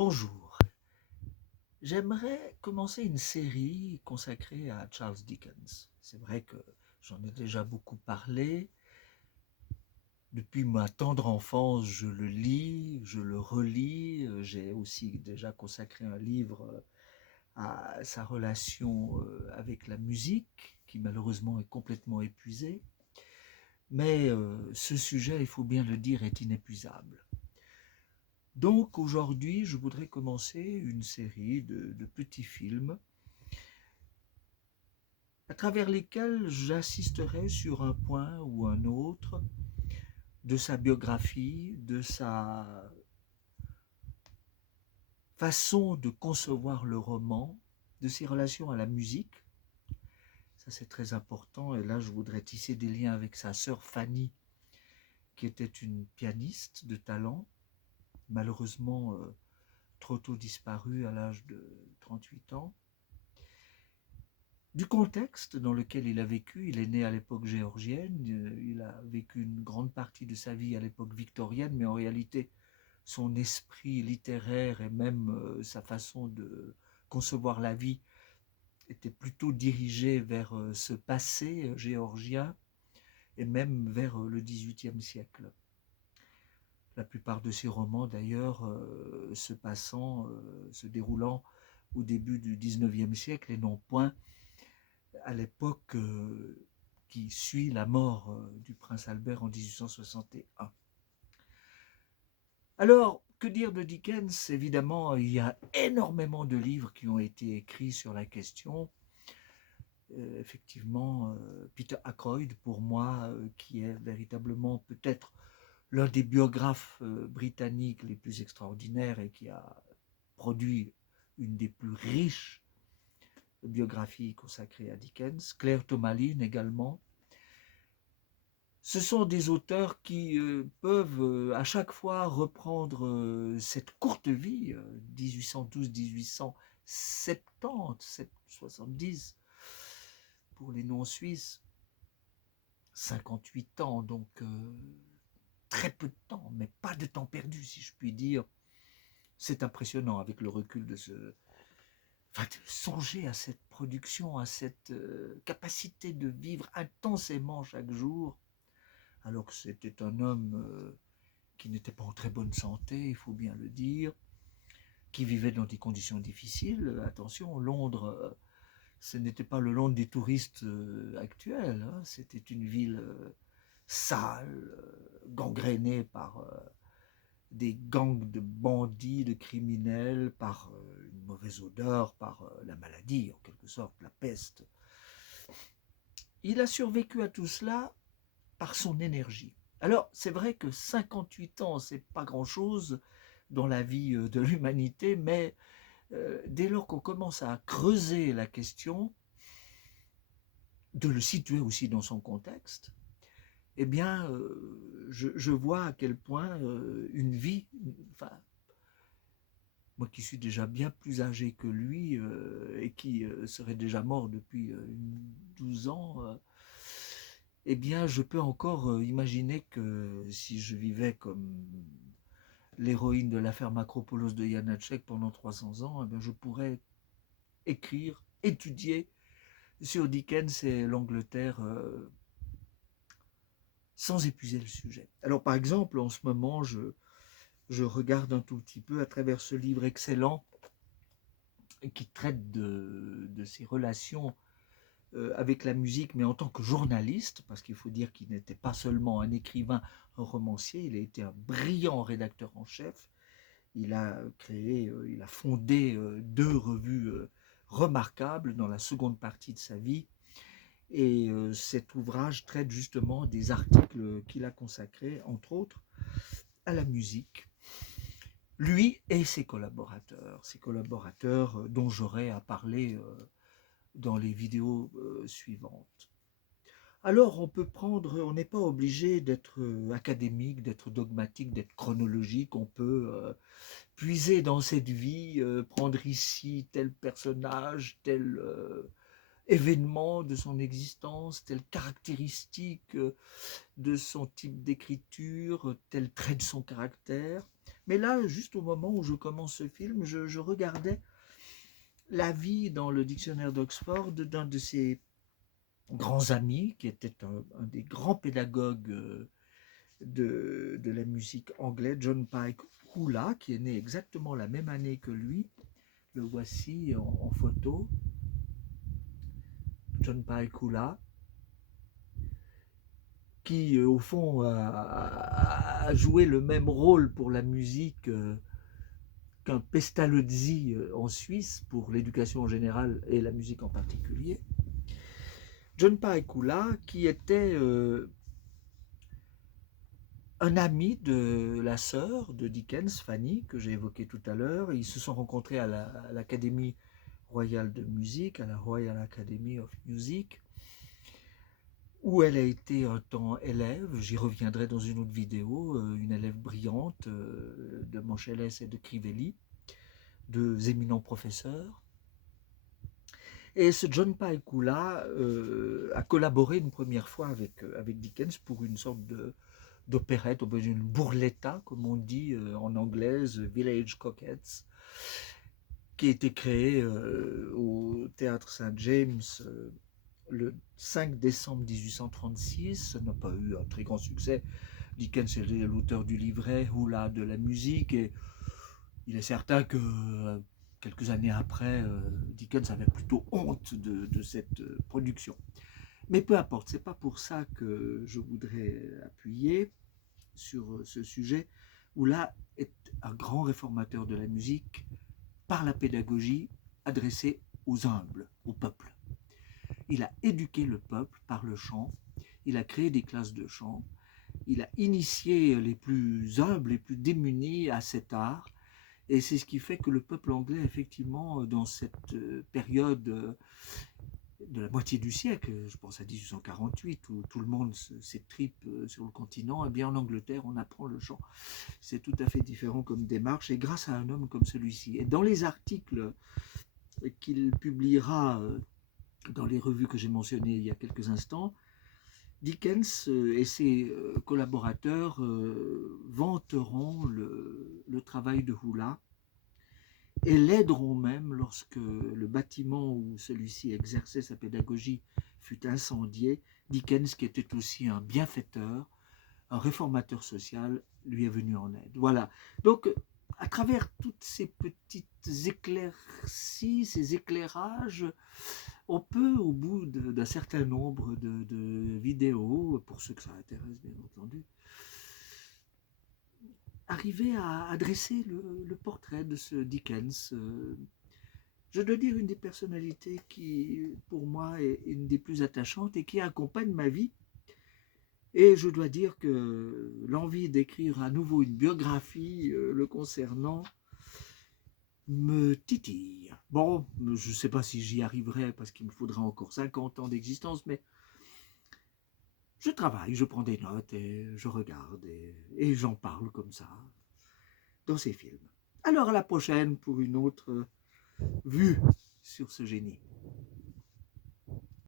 Bonjour, j'aimerais commencer une série consacrée à Charles Dickens. C'est vrai que j'en ai déjà beaucoup parlé. Depuis ma tendre enfance, je le lis, je le relis. J'ai aussi déjà consacré un livre à sa relation avec la musique, qui malheureusement est complètement épuisée. Mais ce sujet, il faut bien le dire, est inépuisable. Donc aujourd'hui, je voudrais commencer une série de petits films à travers lesquels j'assisterai sur un point ou un autre de sa biographie, de sa façon de concevoir le roman, de ses relations à la musique. Ça, c'est très important. Et là, je voudrais tisser des liens avec sa sœur Fanny, qui était une pianiste de talent, malheureusement trop tôt disparue à l'âge de 38 ans. Du contexte dans lequel il a vécu, il est né à l'époque géorgienne, il a vécu une grande partie de sa vie à l'époque victorienne, mais en réalité, son esprit littéraire et même sa façon de concevoir la vie était plutôt dirigé vers ce passé géorgien et même vers le XVIIIe siècle. La plupart de ses romans, d'ailleurs, se déroulant au début du XIXe siècle et non point à l'époque qui suit la mort du prince Albert en 1861. Alors, que dire de Dickens? Évidemment, il y a énormément de livres qui ont été écrits sur la question. Effectivement, Peter Ackroyd, pour moi, qui est véritablement peut-être l'un des biographes britanniques les plus extraordinaires et qui a produit une des plus riches biographies consacrées à Dickens. Claire Tomalin également. Ce sont des auteurs qui peuvent à chaque fois reprendre cette courte vie, 1812-1870, 70, pour les non-suisses, 58 ans, donc très peu de temps, mais pas de temps perdu, si je puis dire. C'est impressionnant avec le recul de ce... Enfin, de songer à cette production, à cette capacité de vivre intensément chaque jour, alors que c'était un homme qui n'était pas en très bonne santé, il faut bien le dire, qui vivait dans des conditions difficiles. Attention, Londres, ce n'était pas le Londres des touristes actuels, hein. C'était une ville sale, gangrénée par des gangs de bandits, de criminels, par une mauvaise odeur, par la maladie, en quelque sorte, la peste. Il a survécu à tout cela par son énergie. Alors, c'est vrai que 58 ans, c'est pas grand-chose dans la vie de l'humanité, mais dès lors qu'on commence à creuser la question, de le situer aussi dans son contexte, eh bien, je vois à quel point une vie, enfin, moi qui suis déjà bien plus âgé que lui et qui serait déjà mort depuis 12 ans, eh bien, je peux encore imaginer que si je vivais comme l'héroïne de l'affaire Macropolos de Janacek pendant 300 ans, eh bien, je pourrais écrire, étudier sur Dickens et l'Angleterre sans épuiser le sujet. Alors, par exemple, en ce moment, je regarde un tout petit peu à travers ce livre excellent qui traite de ses relations avec la musique, mais en tant que journaliste, parce qu'il faut dire qu'il n'était pas seulement un écrivain, un romancier, il a été un brillant rédacteur en chef. Il a créé, il a fondé deux revues remarquables dans la seconde partie de sa vie. Et cet ouvrage traite justement des articles qu'il a consacrés, entre autres, à la musique. Lui et ses collaborateurs dont j'aurai à parler dans les vidéos suivantes. Alors on n'est pas obligé d'être académique, d'être dogmatique, d'être chronologique, on peut puiser dans cette vie, prendre ici tel personnage, tel événement de son existence, telle caractéristique de son type d'écriture, tel trait de son caractère. Mais là, juste au moment où je commence ce film, je regardais la vie dans le dictionnaire d'Oxford d'un de ses grands amis, qui était un des grands pédagogues de la musique anglaise, John Pike Hula, qui est né exactement la même année que lui. Le voici en photo. John Pike Hula, qui au fond a joué le même rôle pour la musique qu'un Pestalozzi en Suisse pour l'éducation en général et la musique en particulier. John Pike Hula, qui était un ami de la sœur de Dickens, Fanny, que j'ai évoqué tout à l'heure. Ils se sont rencontrés à l'Académie royale de musique, à la Royal Academy of Music, où elle a été un temps élève. J'y reviendrai dans une autre vidéo, une élève brillante de Moscheles et de Crivelli, deux éminents professeurs. Et ce John Pike Hula a collaboré une première fois avec Dickens pour une sorte d'opérette, une burletta, comme on dit en anglaise, Village Coquettes, qui a été créée au Théâtre Saint-James le 5 décembre 1836. Ça n'a pas eu un très grand succès. Dickens est l'auteur du livret Hula de la musique, et il est certain que quelques années après, Dickens avait plutôt honte de cette production. Mais peu importe, c'est pas pour ça que je voudrais appuyer sur ce sujet. Hula est un grand réformateur de la musique par la pédagogie adressée aux humbles, au peuple. Il a éduqué le peuple par le chant, il a créé des classes de chant, il a initié les plus humbles, les plus démunis à cet art, et c'est ce qui fait que le peuple anglais, effectivement, dans cette période de la moitié du siècle, je pense à 1848, où tout le monde s'étripe sur le continent, et bien en Angleterre, on apprend le chant. C'est tout à fait différent comme démarche, et grâce à un homme comme celui-ci. Et dans les articles qu'il publiera dans les revues que j'ai mentionnées il y a quelques instants, Dickens et ses collaborateurs vanteront le travail de Hula et l'aideront même lorsque le bâtiment où celui-ci exerçait sa pédagogie fut incendié. Dickens, qui était aussi un bienfaiteur, un réformateur social, lui est venu en aide. Voilà. Donc, à travers toutes ces petites éclaircies, ces éclairages, on peut, au bout d'un certain nombre de vidéos, pour ceux que ça intéresse bien entendu, arriver à dresser le portrait de ce Dickens. Je dois dire une des personnalités qui, pour moi, est une des plus attachantes et qui accompagne ma vie. Et je dois dire que l'envie d'écrire à nouveau une biographie le concernant me titille. Bon, je ne sais pas si j'y arriverai parce qu'il me faudra encore 50 ans d'existence, mais je travaille, je prends des notes et je regarde et j'en parle comme ça dans ces films. Alors à la prochaine pour une autre vue sur ce génie.